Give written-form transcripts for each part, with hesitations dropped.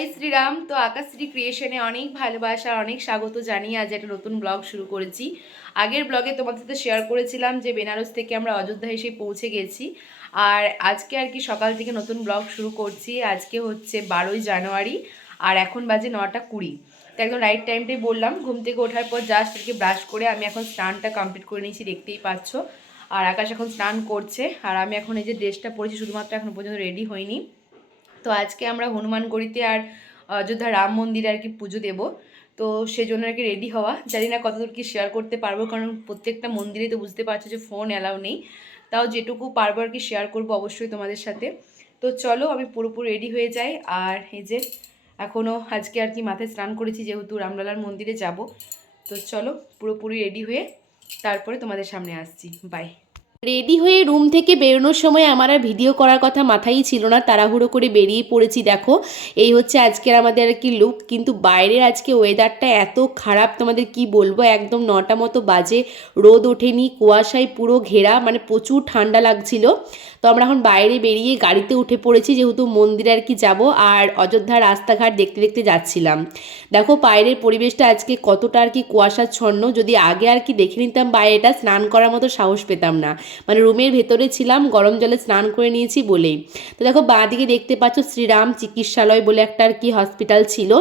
জয় শ্রীরাম। তো আকাশশ্রী ক্রিয়েশনে অনেক ভালোবাসা অনেক স্বাগত জানিয়ে আজ একটা নতুন ব্লগ শুরু করেছি। আগের ব্লগে তোমাদের সাথে শেয়ার করেছিলাম যে বেনারস থেকে আমরা অযোধ্যা এসে পৌঁছে গেছি, আর আজকে আর কি সকাল থেকে নতুন ব্লগ শুরু করছি। আজকে হচ্ছে 12ই জানুয়ারি আর এখন বাজে 9:20। তো একদম রাইট টাইমটাই বললাম। ঘুম থেকে ওঠার পর জাস্ট আর কি ব্রাশ করে আমি এখন স্নানটা কমপ্লিট করে নিয়েছি, দেখতেই পাচ্ছ। আর আকাশ এখন স্নান করছে আর আমি এখন এই যে ড্রেসটা পরেছি, শুধুমাত্র এখন পর্যন্ত রেডি হইনি। তো আজকে আমরা হনুমানগড়িতে আর অযোধ্যা রাম মন্দিরে আর কি পুজো দেবো। তো সেজন্য আর কি রেডি হওয়া, জানি না কতদূর কি শেয়ার করতে পারবো, কারণ প্রত্যেকটা মন্দিরে তো বুঝতে পারছো যে ফোন অ্যালাউ নেই। তাও যেটুকু পারবো আর কি শেয়ার করবো অবশ্যই তোমাদের সাথে। তো চলো আমি পুরোপুরি রেডি হয়ে যাই। আর এই যে এখনও আজকে আর কি মাথায় স্নান করেছি, যেহেতু রামলালার মন্দিরে যাব। তো চলো পুরোপুরি রেডি হয়ে তারপরে তোমাদের সামনে আসছি। বাই। রেডি হয়ে রুম থেকে বেরোনোর সময় আমার আর ভিডিও করার কথা মাথায় ছিল না, তাড়াহুড়ো করে বেরিয়ে পড়েছি। দেখো এই হচ্ছে আজকের আমাদের আর কি লুক। কিন্তু বাইরের আজকে ওয়েদারটা এত খারাপ, তোমাদের কি বলবো, একদম 9টা মতো বাজে, রোদ ওঠেনি, কুয়াশায় পুরো ঘেরা, মানে প্রচুর ঠান্ডা লাগছিল। তো আমরা এখন বাইরে বেরিয়ে গাড়িতে উঠে পড়েছি, যেহেতু মন্দিরে আর কি যাব। আর অযোধ্যার রাস্তাঘাট দেখতে দেখতে যাচ্ছিলাম। দেখো বাইরের পরিবেশটা আজকে কতটা আর কি কুয়াশাচ্ছন্ন। যদি আগে আর কি দেখে নিতাম বাইরেটা, স্নান করার মতো সাহস পেতাম না। মানে রুমের ভেতরে ছিলাম, গরম জলে স্নান করে নিয়েছি বলেই। তো দেখো বাঁদিকে দেখতে পাচ্ছ শ্রীরাম চিকিৎসালয় বলে একটা আর কি হসপিটাল ছিল।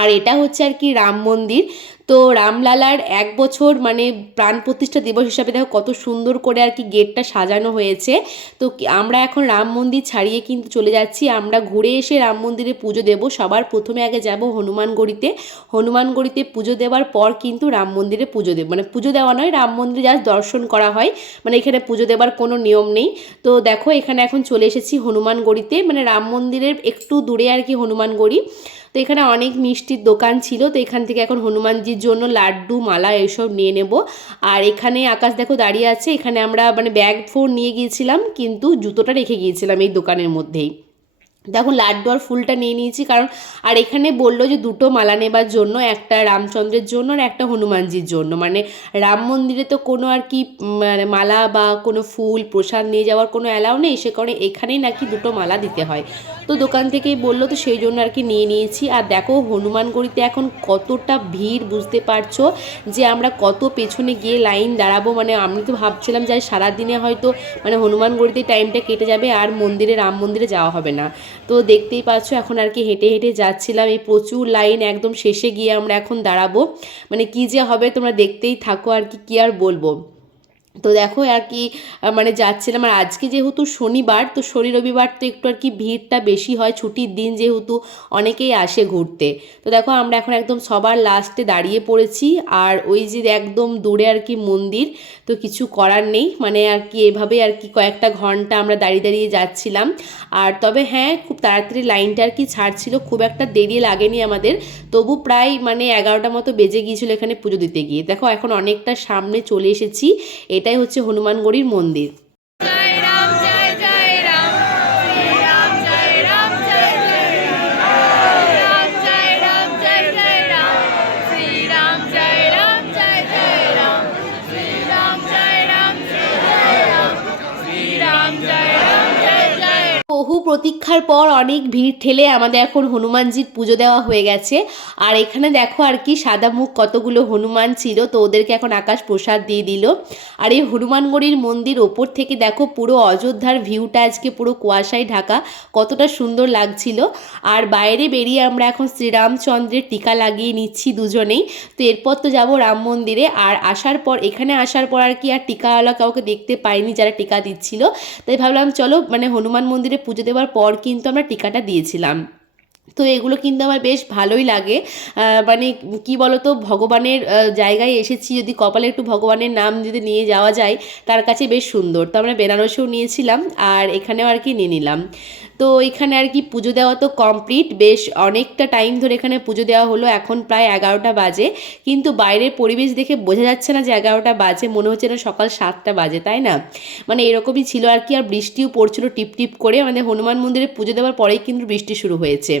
আর এটা হচ্ছে আর কি রাম মন্দির। তো রামলালার 1 বছর মানে প্রাণ প্রতিষ্ঠা দিবস হিসাবে দেখো কত সুন্দর করে আর কি গেটটা সাজানো হয়েছে। তো আমরা এখন রাম মন্দির ছাড়িয়ে কিন্তু চলে যাচ্ছি। আমরা ঘুরে এসে রাম মন্দিরে পুজো দেব। সবার প্রথমে আগে যাব হনুমানগড়িতে। হনুমানগড়িতে পুজো দেওয়ার পর কিন্তু রাম মন্দিরে পুজো দেব, মানে পুজো দেওয়া নয়, রাম মন্দিরে জাস্ট দর্শন করা হয়, মানে এখানে পুজো দেওয়ার কোনো নিয়ম নেই। তো দেখো এখানে এখন চলে এসেছি হনুমানগড়িতে, মানে রাম মন্দিরের একটু দূরে আর কি হনুমানগড়ি। তো এখানে অনেক মিষ্টির দোকান ছিল, তো এখান থেকে এখন হনুমানজির জন্য লাড্ডু মালা এসব নিয়ে নেব। আর এখানে আকাশ দেখো দাঁড়িয়ে আছে। এখানে আমরা মানে ব্যাগ ফোন নিয়ে গিয়েছিলাম, কিন্তু জুতোটা রেখে গিয়েছিলাম এই দোকানের মধ্যেই। দেখো লাড্ডু আর ফুলটা নিয়ে নিয়েছি, কারণ আর এখানে বললো যে 2টো মালা নেবার জন্য, একটা রামচন্দ্রের জন্য আর একটা হনুমানজির জন্য। মানে রাম মন্দিরে তো কোনো আর কি মানে মালা বা কোনো ফুল প্রসাদ নিয়ে যাওয়ার কোনো অ্যালাউ নেই, সে কারণে এখানেই নাকি 2টো মালা দিতে হয়। তো দোকান থেকেই বললো, তো সেই জন্য আর কি নিয়ে নিয়েছি। আর দেখো হনুমানগড়িতে এখন কতটা ভিড়, বুঝতে পারছো যে আমরা কত পেছনে গিয়ে লাইন দাঁড়াবো। মানে আমি তো ভাবছিলাম যে সারাদিনে হয়তো মানে হনুমানগড়িতে টাইমটা কেটে যাবে আর মন্দিরে রাম মন্দিরে যাওয়া হবে না। তো দেখতেই পাচ্ছ এখন আর কি হেঁটে হেঁটে যাচ্ছিলাম, এই প্রচুর লাইন, একদম শেষে গিয়ে আমরা এখন দাঁড়াবো। মানে কি যে হবে তোমরা দেখতেই থাকো, আর কি আর বলবো। তো দেখো আর কি মানে যাচ্ছিলাম। আর আজকে যেহেতু শনিবার, তো শনি রবিবার তো একটু আর কি ভিড়টা বেশি হয়, ছুটির দিন যেহেতু অনেকেই আসে ঘুরতে। তো দেখো আমরা এখন একদম সবার লাস্টে দাঁড়িয়ে পড়েছি। আর ওই যে একদম দূরে আর কি মন্দির। তো কিছু করার নেই, মানে আর কি এভাবেই আর কি কয়েকটা ঘন্টা আমরা দাঁড়িয়ে দাঁড়িয়ে যাচ্ছিলাম। আর তবে হ্যাঁ, খুব তাড়াতাড়ি লাইনটা আর কি ছাড়ছিল, খুব একটা দেরি লাগেনি আমাদের। তবু প্রায় মানে 11টা মতো বেজে গিয়েছিল এখানে পুজো দিতে গিয়ে। দেখো এখন অনেকটা সামনে চলে এসেছি, এটাই হচ্ছে হনুমানগড়ির মন্দির। বহু প্রতীক্ষার পর অনেক ভিড় ঠেলে আমাদের এখন হনুমানজির পুজো দেওয়া হয়ে গেছে। আর এখানে দেখো আর কি সাদা মুখ কতগুলো হনুমান ছিল, তো ওদেরকে এখন আকাশ প্রসাদ দিয়ে দিল। আর এই হনুমানগড়ির মন্দির ওপর থেকে দেখো পুরো অযোধ্যার ভিউটা আজকে পুরো কুয়াশায় ঢাকা, কতটা সুন্দর লাগছিল। আর বাইরে বেরিয়ে আমরা এখন শ্রীরামচন্দ্রের টিকা লাগিয়ে নিচ্ছি দুজনেই। তো এরপর তো যাবো রাম মন্দিরে। আর আসার পর এখানে আসার পর আর কি আর টিকাওয়ালা কাউকে দেখতে পাইনি যারা টিকা দিচ্ছিল, তাই ভাবলাম চলো মানে হনুমান মন্দিরে পুজো দেওয়ার পর কিন্তু আমরা টিকাটা দিয়েছিলাম। তো এগুলো কিন্তু আমার বেশ ভালোই লাগে। মানে কি বলতো, ভগবানের জায়গায় এসেছি, যদি কপালে একটু ভগবানের নাম যদি নিয়ে যাওয়া যায় তার কাছে বেশ সুন্দর। তো আমরা বেনারসেও নিয়েছিলাম আর এখানেও আর কি নিয়ে নিলাম। তো এখানে আর কি পুজো দেওয়া তো কমপ্লিট, বেশ অনেকটা টাইম ধরে এখানে পুজো দেওয়া হলো। এখন প্রায় 11টা বাজে, কিন্তু বাইরের পরিবেশ দেখে বোঝা যাচ্ছে না যে 11টা বাজে, মনে হচ্ছে না সকাল 7টা বাজে, তাই না? মানে এরকমই ছিল আর কি। আর বৃষ্টিও পড়ছিল টিপ টিপ করে, আমাদের হনুমান মন্দিরে পুজো দেওয়ার পরেই কিন্তু বৃষ্টি শুরু হয়েছে।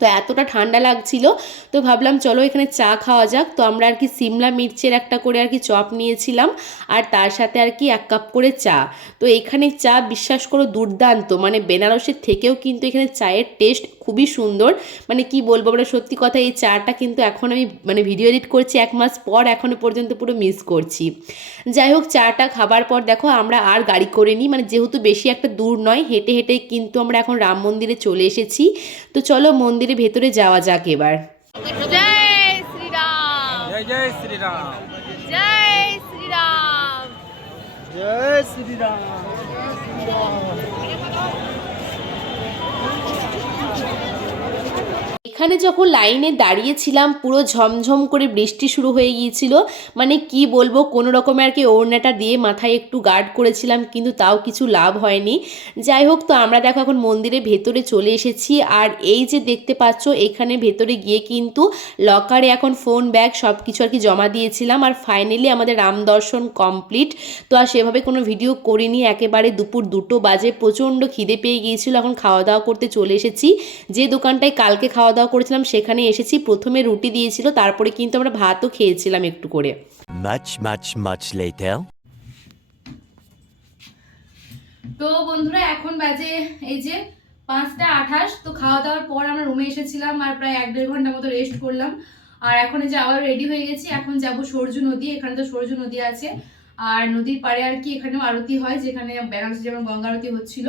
তো এতটা ঠান্ডা লাগছিল, তো ভাবলাম চলো এখানে চা খাওয়া যাক। তো আমরা আর কি সিমলা মির্চের একটা করে আর কি চপ নিয়েছিলাম, আর তার সাথে আর কি 1 কাপ করে চা। তো এখানে চা বিশ্বাস করো দুর্দান্ত, মানে বেনারসের থেকেও কিন্তু এখানে চায়ের টেস্ট খুবই সুন্দর। মানে কি বলবো, মানে সত্যি কথা, এই চাটা কিন্তু এখন আমি মানে ভিডিও এডিট করছি 1 মাস পর, এখনও পর্যন্ত পুরো মিস করছি। যাই হোক, চাটা খাবার পর দেখো আমরা আর গাড়ি করে নিই, মানে যেহেতু বেশি একটা দূর নয়, হেঁটে হেঁটে কিন্তু আমরা এখন রাম মন্দিরে চলে এসেছি। তো চলো মন্দিরের ভেতরে যাওয়া যাক এবার। জয় শ্রীরাম, জয় জয় শ্রীরাম, জয় শ্রীরাম, জয় শ্রীরাম। এখানে যখন লাইনে দাঁড়িয়েছিলাম পুরো ঝমঝম করে বৃষ্টি শুরু হয়ে গিয়েছিল, মানে কি বলবো, কোনো রকমে আর কি ওড়নাটা দিয়ে মাথায় একটু গার্ড করেছিলাম, কিন্তু তাও কিছু লাভ হয়নি। যাই হোক, তো আমরা দেখো এখন মন্দিরের ভেতরে চলে এসেছি, আর এই যে দেখতে পাচ্ছ এখানে ভেতরে গিয়ে কিন্তু লকারে এখন ফোন ব্যাগ সব কিছু আর কি জমা দিয়েছিলাম, আর ফাইনালি আমাদের রাম দর্শন কমপ্লিট। তো আর সেভাবে কোনো ভিডিও করিনি, একেবারে দুপুর 2টো বাজে, প্রচণ্ড খিদে পেয়ে গিয়েছিল, এখন খাওয়া দাওয়া করতে চলে এসেছি। যে দোকানটায় কালকে খাওয়া দাওয়া করেছিলাম সেখানে এসেছি, প্রথমে রুটি দিয়েছিল, তারপরে কিন্তু আমরা ভাতও খেয়েছিলাম একটু করে। much later. তো বন্ধুরা এখন বাজে এই যে 5টা 28। তো খাওয়া দাওয়ার পর আমরা রুমে এসেছিলাম, আর প্রায় 1-1.5 ঘন্টা মতো রেস্ট করলাম। আর এখন এই যে আবার রেডি হয়ে গেছি, এখন যাব সরজু নদী। এখানে তো সরজু নদী আছে, আর নদীর পাড়ে আর কি এখানেও আরতি হয়, যেখানে বেনারসে যেমন গঙ্গা আরতি হচ্ছিল।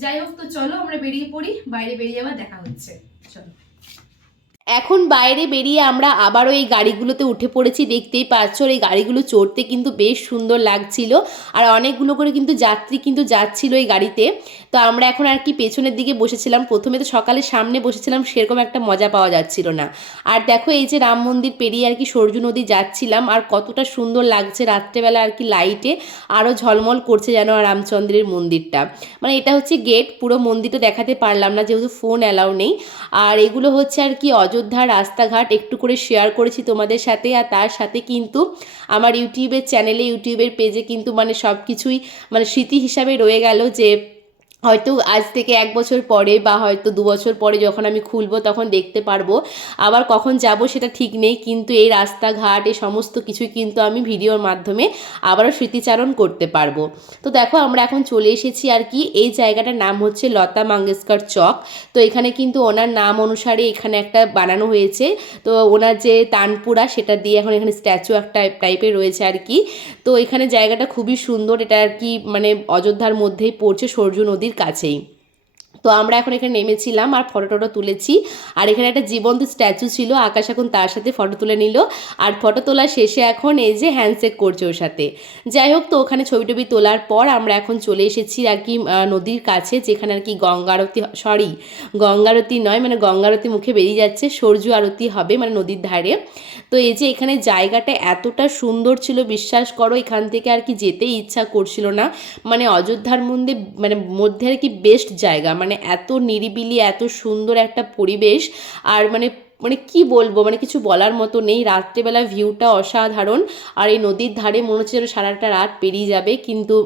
যাই হোক, তো চলো আমরা বেরিয়ে পড়ি, বাইরে বেরিয়ে আবার দেখা হচ্ছে, চলো। এখন বাইরে বেরিয়ে আমরা আবারও এই গাড়িগুলোতে উঠে পড়েছি, দেখতেই পাচ্ছ এই গাড়িগুলো চড়তে কিন্তু বেশ সুন্দর লাগছিল, আর অনেকগুলো করে কিন্তু যাত্রী কিন্তু যাচ্ছিল এই গাড়িতে। তো আমরা এখন আর কি পেছনের দিকে বসেছিলাম, প্রথমে তো সকালে সামনে বসেছিলাম, সেরকম একটা মজা পাওয়া যাচ্ছিল না। আর দেখো এই যে রাম মন্দির পেরিয়ে আর কি সরজু নদী যাচ্ছিলাম, আর কতটা সুন্দর লাগছে রাত্রেবেলা আর কি লাইটে আরও ঝলমল করছে যেন রামচন্দ্রের মন্দিরটা। মানে এটা হচ্ছে গেট, পুরো মন্দিরটা দেখাতে পারলাম না যেহেতু ফোন অ্যালাউ নেই। আর এগুলো হচ্ছে আর কি অযোধ্যার রাস্তাঘাট, একটু করে শেয়ার করেছি তোমাদের সাথে। আর তার সাথে কিন্তু আমার ইউটিউবের চ্যানেলে, ইউটিউবের পেজে কিন্তু মানে সব কিছুই মানে স্মৃতি হিসাবে রয়ে গেল, যে হয়তো আজ থেকে 1 বছর পরে বা হয়তো 2 বছর পরে যখন আমি খুলবো তখন দেখতে পারবো, আবার কখন যাব সেটা ঠিক নেই, কিন্তু এই রাস্তাঘাট এই সমস্ত কিছুই কিন্তু আমি ভিডিওর মাধ্যমে আবারও স্মৃতিচারণ করতে পারবো। তো দেখো আমরা এখন চলে এসেছি আর কি, এই জায়গাটার নাম হচ্ছে লতা মঙ্গেশকর চক। তো এখানে কিন্তু ওনার নাম অনুসারে এখানে একটা বানানো হয়েছে, তো ওনার যে তানপুরা সেটা দিয়ে এখন এখানে স্ট্যাচু একটা টাইপের রয়েছে আর কি। তো এখানে জায়গাটা খুবই সুন্দর, এটা আর কি মানে অযোধ্যার মধ্যেই পড়ছে, সরজু নদীর কাছেই। তো আমরা এখন এখানে নেমেছিলাম আর ফটো টটো তুলেছি, আর এখানে একটা জীবন্ত স্ট্যাচু ছিল, আকাশ এখন তার সাথে ফটো তুলে নিল, আর ফটো তোলার শেষে এখন এই যে হ্যান্ডশেক করছে ওর সাথে। যাই হোক, তো ওখানে ছবি টবি তোলার পর আমরা এখন চলে এসেছি আর কি নদীর কাছে, যেখানে আর কি গঙ্গারতি নয়, মানে গঙ্গারতি মুখে বেরিয়ে যাচ্ছে, সরজু আরতি হবে মানে নদীর ধারে। তো এই যে এখানে জায়গাটা এতটা সুন্দর ছিল, বিশ্বাস করো এখান থেকে আর কি যেতেই ইচ্ছা করছিল না। মানে অযোধ্যার মধ্যে আর কি বেস্ট জায়গা, মানে এত নিরিবিলি, এত সুন্দর একটা পরিবেশ। আর মানে মানে কি বলবো, মানে কিছু বলার মতো নেই, রাত্রেবেলা ভিউটা অসাধারণ। আর এই নদীর ধারে মনে হচ্ছে যেন সারাটা রাত পেরিয়ে যাবে। কিন্তু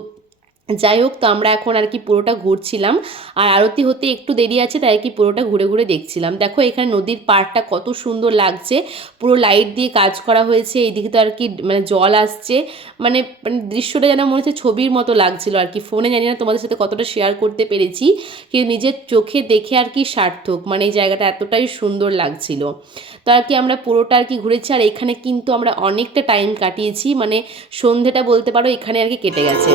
যাই হোক, তো আমরা এখন আর কি পুরোটা ঘুরছিলাম, আর আরতি হতে একটু দেরি আছে, তাই আর কি পুরোটা ঘুরে ঘুরে দেখছিলাম। দেখো এখানে নদীর পাড়টা কত সুন্দর লাগছে, পুরো লাইট দিয়ে কাজ করা হয়েছে, এইদিকে তো আর কি মানে জল আসছে, মানে মানে দৃশ্যটা যেন মনে হচ্ছে ছবির মতো লাগছিল আর কি। ফোনে জানি না তোমাদের সাথে কতটা শেয়ার করতে পেরেছি, কিন্তু নিজের চোখে দেখে আর কি সার্থক, মানে এই জায়গাটা এতটাই সুন্দর লাগছিল। তো আর কি আমরা পুরোটা আর কি ঘুরেছি, আর এখানে কিন্তু আমরা অনেকটা টাইম কাটিয়েছি, মানে সন্ধেটা বলতে পারো এখানে আর কি কেটে গেছে।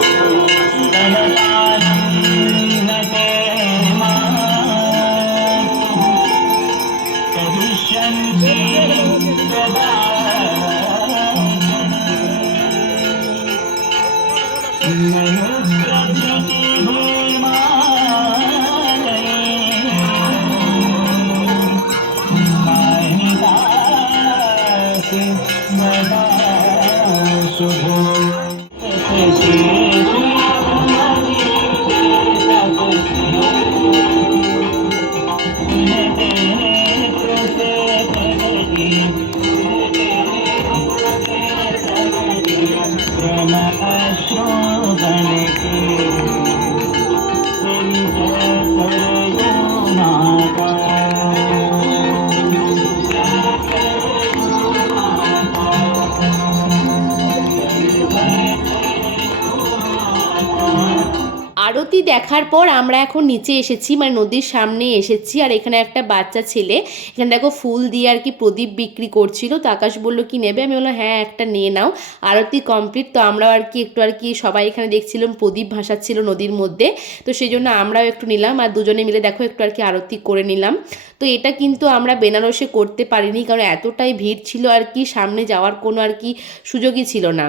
আরতি দেখার পর আমরা এখন নিচে এসেছি, মানে নদীর সামনে এসেছি। আর এখানে একটা বাচ্চা ছেলে এখানে দেখো ফুল দিয়ে আর কি প্রদীপ বিক্রি করছিল। তো আকাশ বললো কি নেবে, আমি বললাম হ্যাঁ একটা নিয়ে নাও। আরতি কমপ্লিট, তো আমরাও আর কি একটু আর কি সবাই এখানে দেখছিলাম প্রদীপ ভাসাচ্ছিল নদীর মধ্যে, তো সেই জন্য আমরাও একটু নিলাম আর দুজনে মিলে দেখো একটু আর কি আরতি করে নিলাম। তো এটা কিন্তু আমরা বেনারসে করতে পারিনি, কারণ এতটাই ভিড় ছিল আর কি, সামনে যাওয়ার কোনো আর কি সুযোগই ছিল না।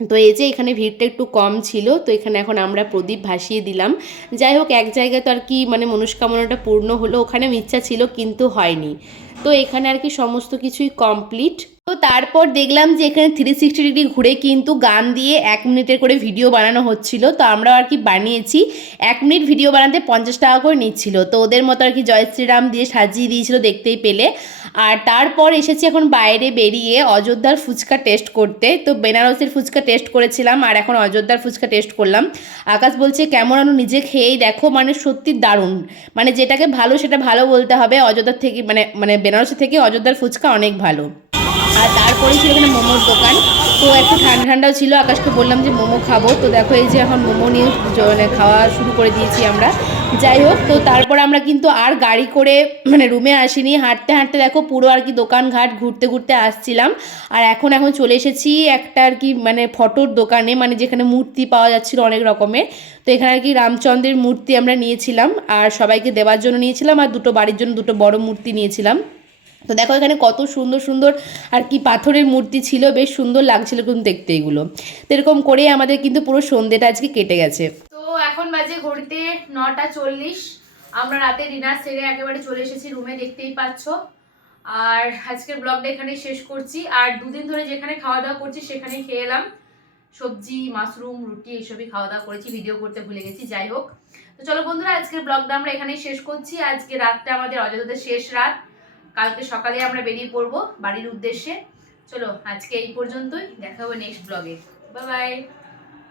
তো এই যে এখানে ভিড়টা একটু কম ছিল, তো এখানে এখন আমরা প্রদীপ ভাসিয়ে দিলাম। যাই হোক, এক জায়গায় তো আর কি মানে মনস্কামনাটা পূর্ণ হলো, ওখানে ইচ্ছা ছিল কিন্তু হয়নি। তো এখানে আর কি সমস্ত কিছুই কমপ্লিট। তো তারপর দেখলাম যে এখানে 360 ডিগ্রি ঘুরে কিন্তু গান দিয়ে 1 মিনিটের করে ভিডিও বানানো হচ্ছিল। তো আমরা আর কি বানিয়েছি, 1 মিনিট ভিডিও বানাতে 50 টাকা করে নিচ্ছিল। তো ওদের মতো আর কি জয় শ্রীরাম দিয়ে সাজিয়ে দিয়েছিল, দেখতেই পেলে। আর তারপর এসেছি এখন বাইরে বেরিয়ে অযোধ্যার ফুচকা টেস্ট করতে। তো বেনারসের ফুচকা টেস্ট করেছিলাম আর এখন অযোধ্যার ফুচকা টেস্ট করলাম। আকাশ বলছে কেমন আনো, নিজে খেয়েই দেখো, মানে সত্যি দারুণ। মানে যেটাকে ভালো সেটা ভালো বলতে হবে, অযোধ্যার থেকে মানে মানে বেনারসের থেকে অযোধ্যার ফুচকা অনেক ভালো। আর তারপরে ছিল এখানে মোমোর দোকান, তো একটু ঠান্ডা ঠান্ডাও ছিল। আকাশকে বললাম যে মোমো খাবো, তো দেখো এই যে এখন মোমো নিয়ে মানে খাওয়া শুরু করে দিয়েছি আমরা। যাই হোক, তো তারপর আমরা কিন্তু আর গাড়ি করে মানে রুমে আসিনি, হাঁটতে হাঁটতে দেখো পুরো আর কি দোকানঘাট ঘুরতে ঘুরতে আসছিলাম। আর এখন চলে এসেছি একটা আর কি মানে ফটোর দোকানে, মানে যেখানে মূর্তি পাওয়া যাচ্ছিল অনেক রকমের। তো এখানে আর কি রামচন্দ্রের মূর্তি আমরা নিয়েছিলাম আর সবাইকে দেওয়ার জন্য নিয়েছিলাম, আর দুটো বাড়ির জন্য দুটো বড় মূর্তি নিয়েছিলাম। তো দেখো এখানে কত সুন্দর সুন্দর আর কি পাথরের মূর্তি ছিল, বেশ সুন্দর লাগছিল কিন্তু দেখতে এগুলো। তো এরকম করেই আমাদের কিন্তু পুরো সন্ধ্যেটা আজকে কেটে গেছে। তো এখন বাজে ঘড়িতে 9:40, আমরা রাতে ডিনার সেরে একেবারে চলে এসেছি রুমে, দেখতেই পাচ্ছ। আর আজকের ব্লগটা এখানেই শেষ করছি। আর দুদিন ধরে যেখানে খাওয়া দাওয়া করছি সেখানেই খেয়ে এলাম, সবজি মাশরুম রুটি এইসবই খাওয়া দাওয়া করেছি, ভিডিও করতে ভুলে গেছি। যাই হোক, তো চলো বন্ধুরা, আজকের ব্লগটা আমরা এখানেই শেষ করছি। আজকে রাতটা আমাদের অযোধ্যাতে শেষ রাত, কালকে সকালে আমরা বেরিয়ে পড়বো বাড়ির উদ্দেশ্যে। চলো আজকে এই পর্যন্তই, দেখা হবে নেক্সট ব্লগে। Bye bye.